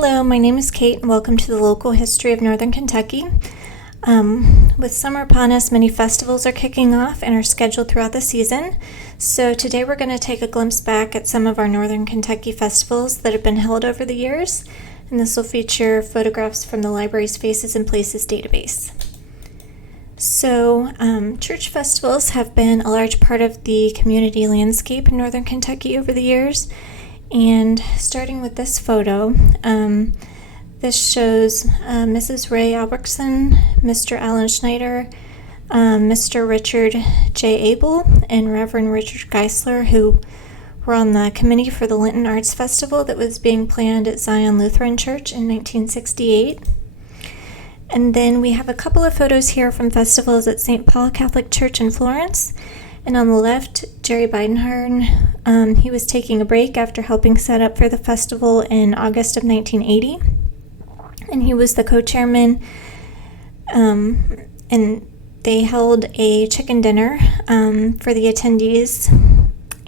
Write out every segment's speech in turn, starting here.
Hello, my name is Kate, and welcome to the local history of Northern Kentucky. With summer upon us, many festivals are kicking off and are scheduled throughout the season. So today we're going to take a glimpse back at some of our Northern Kentucky festivals that have been held over the years, and this will feature photographs from the library's Faces and Places database. So, church festivals have been a large part of the community landscape in Northern Kentucky over the years. And starting with this photo, this shows Mrs. Ray Albertson, Mr. Alan Schneider, Mr. Richard J. Abel, and Reverend Richard Geisler, who were on the committee for the Linton Arts Festival that was being planned at Zion Lutheran Church in 1968. And then we have a couple of photos here from festivals at St. Paul Catholic Church in Florence. And on the left, Jerry Bidenharn, he was taking a break after helping set up for the festival in August of 1980. And he was the co-chairman, and they held a chicken dinner for the attendees.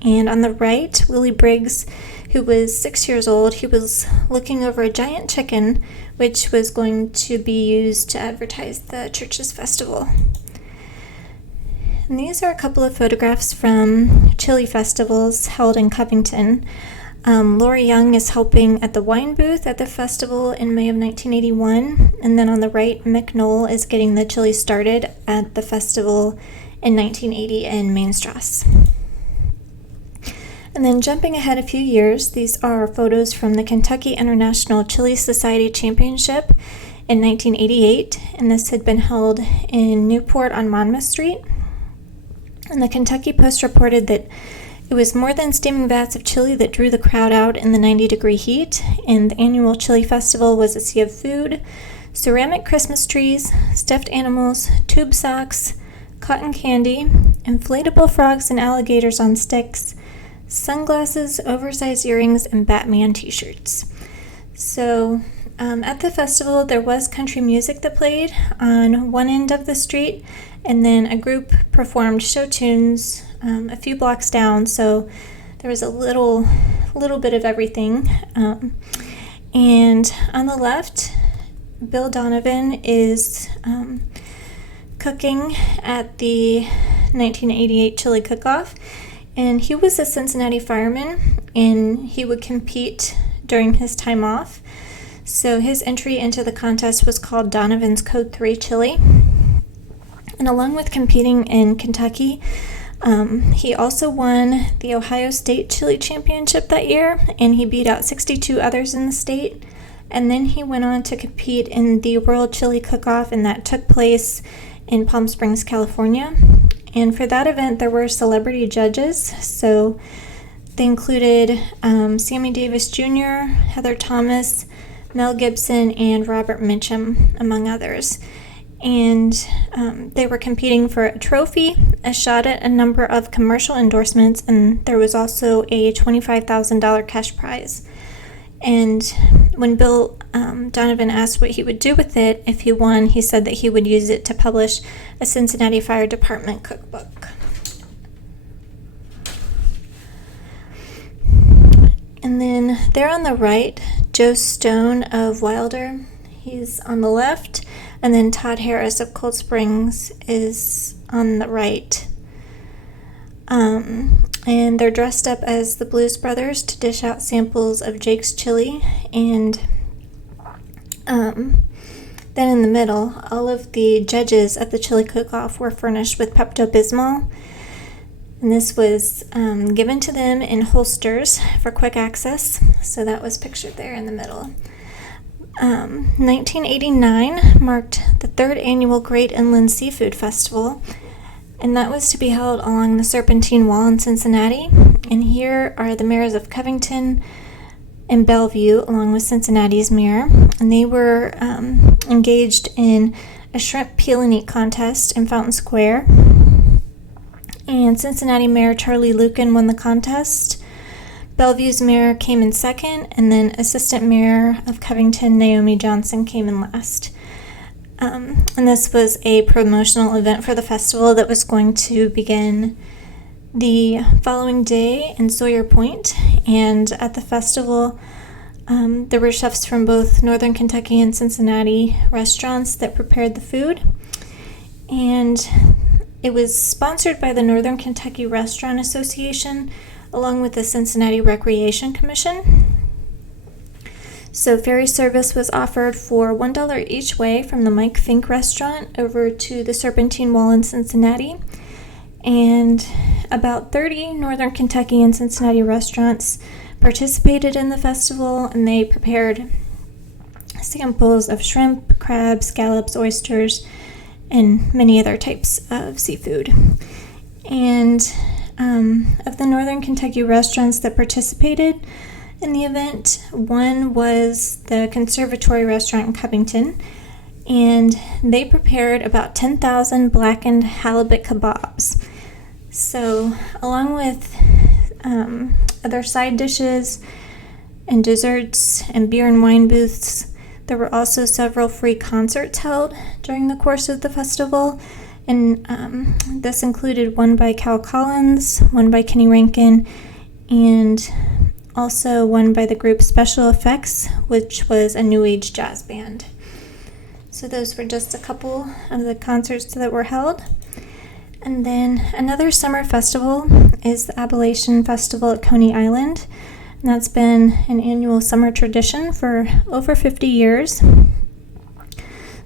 And on the right, Willie Briggs, who was 6 years old, he was looking over a giant chicken, which was going to be used to advertise the church's festival. And these are a couple of photographs from chili festivals held in Covington. Lori Young is helping at the wine booth at the festival in May of 1981. And then on the right, Mick Knoll is getting the chili started at the festival in 1980 in Mainstrasse. And then jumping ahead a few years, these are photos from the Kentucky International Chili Society Championship in 1988. And this had been held in Newport on Monmouth Street. And the Kentucky Post reported that it was more than steaming vats of chili that drew the crowd out in the 90-degree heat, and the annual chili festival was a sea of food, ceramic Christmas trees, stuffed animals, tube socks, cotton candy, inflatable frogs and alligators on sticks, sunglasses, oversized earrings, and Batman t-shirts. So at the festival, there was country music that played on one end of the street, and then a group performed show tunes a few blocks down, so there was a little bit of everything. And on the left, Bill Donovan is cooking at the 1988 Chili Cook-Off, and he was a Cincinnati fireman, and he would compete during his time off. So his entry into the contest was called Donovan's Code 3 Chili. And along with competing in Kentucky, he also won the Ohio State Chili Championship that year, and he beat out 62 others in the state. And then he went on to compete in the World Chili Cook-Off, and that took place in Palm Springs, California. And for that event, there were celebrity judges. So they included Sammy Davis Jr., Heather Thomas, Mel Gibson, and Robert Mitchum, among others. And they were competing for a trophy, a shot at a number of commercial endorsements, and there was also a $25,000 cash prize. And when Bill Donovan asked what he would do with it if he won, he said that he would use it to publish a Cincinnati Fire Department cookbook. And then there on the right, Joe Stone of Wilder, he's on the left. And then Todd Harris of Cold Springs is on the right. And they're dressed up as the Blues Brothers to dish out samples of Jake's chili. And then in the middle, all of the judges at the Chili Cook-Off were furnished with Pepto-Bismol. And this was given to them in holsters for quick access. So that was pictured there in the middle. 1989 marked the third annual Great Inland Seafood Festival, and that was to be held along the Serpentine Wall in Cincinnati. And here are the mayors of Covington and Bellevue, along with Cincinnati's mayor, and they were engaged in a shrimp peel and eat contest in Fountain Square. And Cincinnati Mayor Charlie Lucan won the contest. Bellevue's mayor came in second, and then Assistant Mayor of Covington, Naomi Johnson, came in last. And this was a promotional event for the festival that was going to begin the following day in Sawyer Point. And at the festival, There were chefs from both Northern Kentucky and Cincinnati restaurants that prepared the food. And it was sponsored by the Northern Kentucky Restaurant Association along with the Cincinnati Recreation Commission. So ferry service was offered for $1 each way from the Mike Fink restaurant over to the Serpentine Wall in Cincinnati. And about 30 Northern Kentucky and Cincinnati restaurants participated in the festival, and they prepared samples of shrimp, crabs, scallops, oysters, and many other types of seafood. And of the Northern Kentucky restaurants that participated in the event, one was the Conservatory Restaurant in Covington, and they prepared about 10,000 blackened halibut kebabs. So, along with other side dishes and desserts and beer and wine booths, there were also several free concerts held during the course of the festival, and this included one by Cal Collins, one by Kenny Rankin, and also one by the group Special Effects, which was a new age jazz band. So those were just a couple of the concerts that were held. And then another summer festival is the Appalachian Festival at Coney Island. And that's been an annual summer tradition for over 50 years.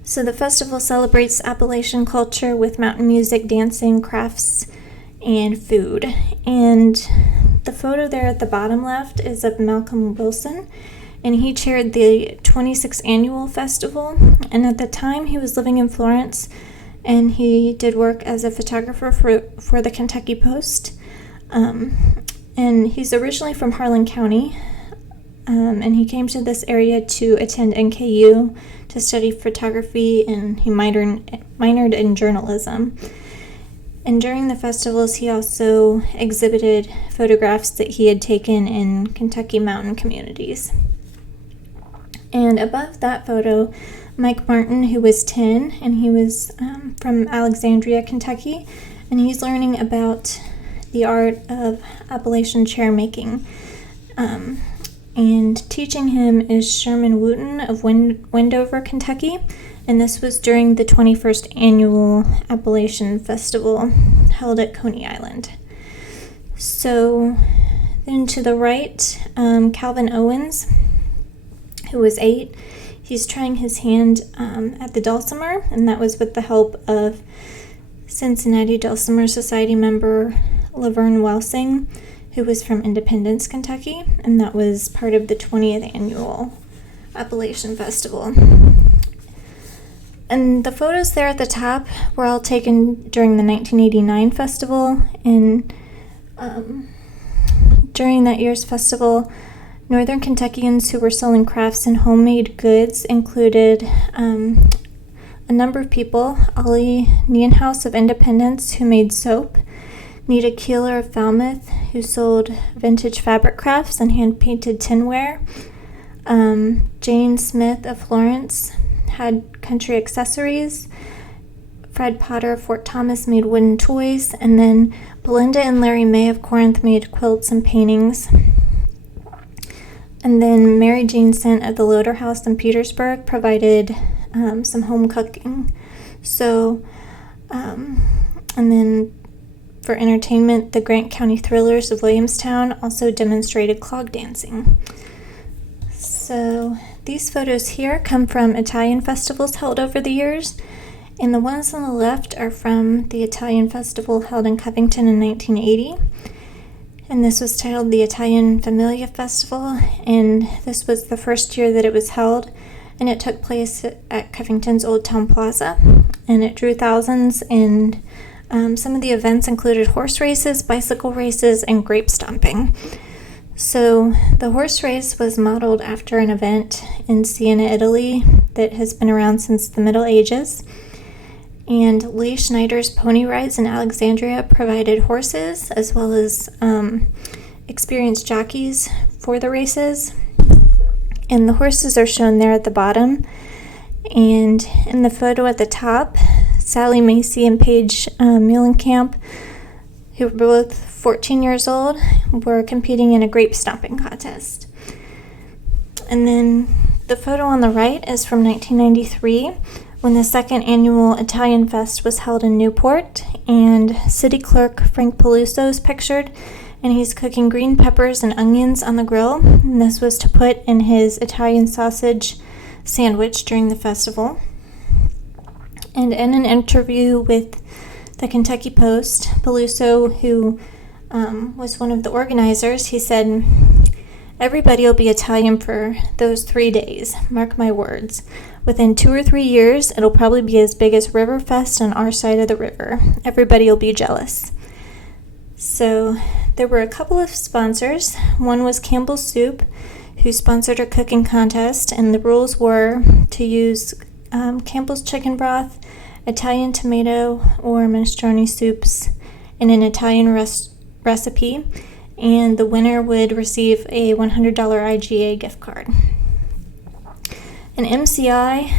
So the festival celebrates Appalachian culture with mountain music, dancing, crafts, and food. And the photo there at the bottom left is of Malcolm Wilson, and he chaired the 26th annual festival. And at the time, he was living in Florence, and he did work as a photographer for the Kentucky Post. And he's originally from Harlan County, and he came to this area to attend NKY to study photography, and he minored in journalism. And during the festivals, he also exhibited photographs that he had taken in Kentucky mountain communities. And above that photo, Mike Martin, who was 10, and he was from Alexandria, Kentucky, and he's learning about the art of Appalachian chair making. And teaching him is Sherman Wooten of Wendover, Kentucky, and this was during the 21st annual Appalachian Festival held at Coney Island. So then to the right, Calvin Owens, who was 8, he's trying his hand at the dulcimer, and that was with the help of Cincinnati Dulcimer Society member Laverne Welsing, who was from Independence, Kentucky, and that was part of the 20th annual Appalachian Festival. And the photos there at the top were all taken during the 1989 festival, and during that year's festival, Northern Kentuckians who were selling crafts and homemade goods included a number of people: Ollie Nienhouse of Independence, who made soap; Nita Keeler of Falmouth, who sold vintage fabric crafts and hand-painted tinware; Jane Smith of Florence had country accessories; Fred Potter of Fort Thomas made wooden toys; and then Belinda and Larry May of Corinth made quilts and paintings. And then Mary Jane Sant at the Loder House in Petersburg provided some home cooking. So, and then for entertainment, the Grant County Thrillers of Williamstown also demonstrated clog dancing. So these photos here come from Italian festivals held over the years, and the ones on the left are from the Italian festival held in Covington in 1980. And this was titled the Italian Familia Festival, and this was the first year that it was held, and it took place at Covington's Old Town Plaza, and it drew thousands, and some of the events included horse races, bicycle races, and grape stomping. So the horse race was modeled after an event in Siena, Italy that has been around since the Middle Ages. And Lee Schneider's Pony Rides in Alexandria provided horses as well as experienced jockeys for the races. And the horses are shown there at the bottom. And in the photo at the top, Sally Macy and Paige Muhlenkamp, who were both 14 years old, were competing in a grape stomping contest. And then the photo on the right is from 1993, when the second annual Italian Fest was held in Newport, and City Clerk Frank Peluso is pictured, and he's cooking green peppers and onions on the grill, and this was to put in his Italian sausage sandwich during the festival. And in an interview with the Kentucky Post, Peluso, who was one of the organizers, he said, "Everybody will be Italian for those 3 days, mark my words. Within 2 or 3 years, it'll probably be as big as Riverfest on our side of the river. Everybody will be jealous." So there were a couple of sponsors. One was Campbell's Soup, who sponsored a cooking contest, and the rules were to use Campbell's chicken broth, Italian tomato, or minestrone soups in an Italian recipe, and the winner would receive a $100 IGA gift card. And MCI,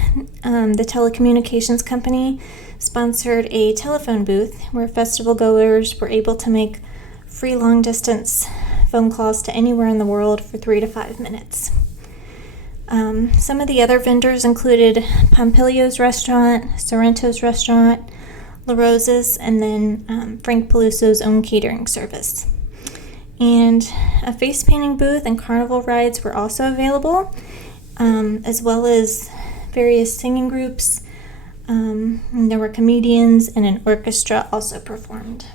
the telecommunications company, sponsored a telephone booth where festival goers were able to make free long-distance phone calls to anywhere in the world for 3 to 5 minutes. Some of the other vendors included Pompilio's restaurant, Sorrento's restaurant, La Rosa's, and then Frank Peluso's own catering service. And a face painting booth and carnival rides were also available, as well as various singing groups. And there were comedians, and an orchestra also performed.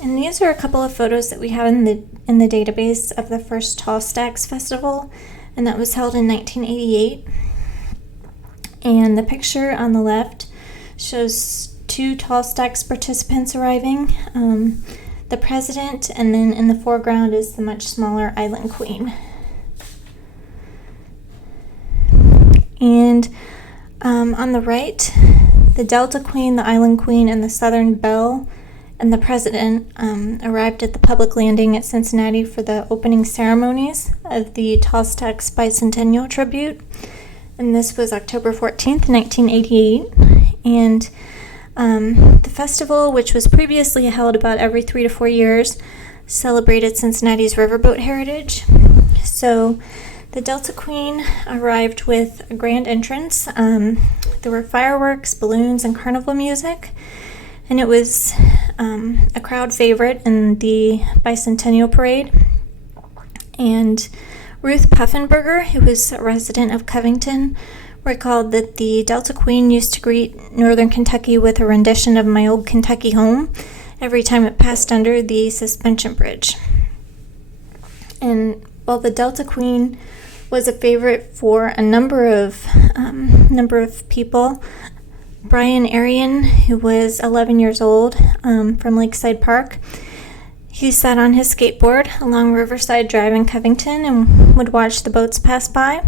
And these are a couple of photos that we have in the database of the first Tall Stacks Festival, and that was held in 1988. And the picture on the left shows 2 Tall Stacks participants arriving, the president, and then in the foreground is the much smaller Island Queen. And on the right, the Delta Queen, the Island Queen, and the Southern Belle and the president arrived at the public landing at Cincinnati for the opening ceremonies of the Tall Stacks Bicentennial Tribute. And this was October 14th, 1988. And the festival, which was previously held about every 3 to 4 years, celebrated Cincinnati's riverboat heritage. So the Delta Queen arrived with a grand entrance. There were fireworks, balloons, and carnival music, and it was a crowd favorite in the Bicentennial Parade. And Ruth Puffenberger, who was a resident of Covington, recalled that the Delta Queen used to greet northern Kentucky with a rendition of "My Old Kentucky Home" every time it passed under the suspension bridge. And while the Delta Queen was a favorite for a number of people, Brian Arian, who was 11 years old, from Lakeside Park, he sat on his skateboard along Riverside Drive in Covington and would watch the boats pass by.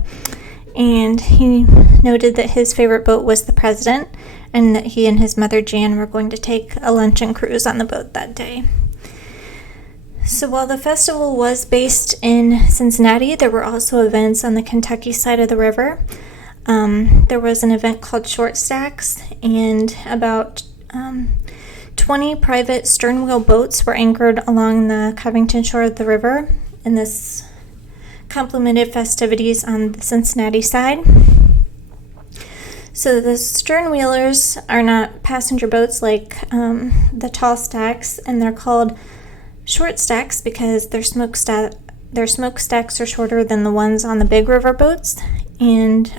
And he noted that his favorite boat was the President, and that he and his mother Jan were going to take a luncheon cruise on the boat that day. So while the festival was based in Cincinnati, there were also events on the Kentucky side of the river. There was an event called Short Stacks, and about 20 private sternwheel boats were anchored along the Covington shore of the river, and this complemented festivities on the Cincinnati side. So the sternwheelers are not passenger boats like the Tall Stacks, and they're called Short Stacks because their smokestacks are shorter than the ones on the big river boats. And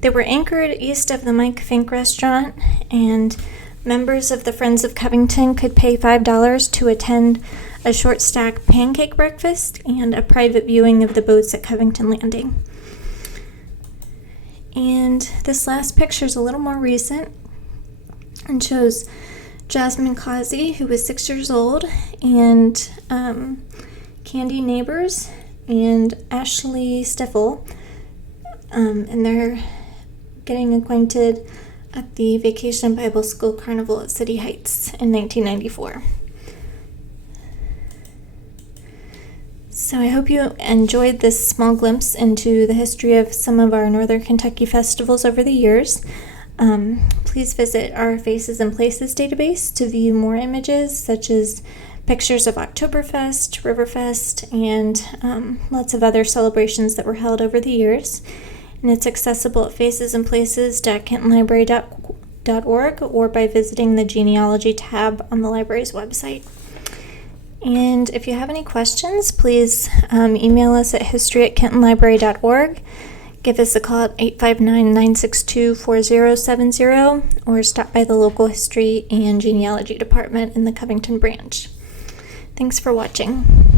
they were anchored east of the Mike Fink restaurant, and members of the Friends of Covington could pay $5 to attend a short stack pancake breakfast and a private viewing of the boats at Covington Landing. And this last picture is a little more recent and shows Jasmine Causey, who was 6 years old, and Candy Neighbors and Ashley Stiffel, and they're getting acquainted at the Vacation Bible School Carnival at City Heights in 1994. So I hope you enjoyed this small glimpse into the history of some of our Northern Kentucky festivals over the years. Please visit our Faces and Places database to view more images, such as pictures of Oktoberfest, Riverfest, and lots of other celebrations that were held over the years. And it's accessible at facesandplaces.kentonlibrary.org or by visiting the genealogy tab on the library's website. And if you have any questions, please email us at history@kentonlibrary.org. Give us a call at 859-962-4070 or stop by the local history and genealogy department in the Covington branch. Thanks for watching.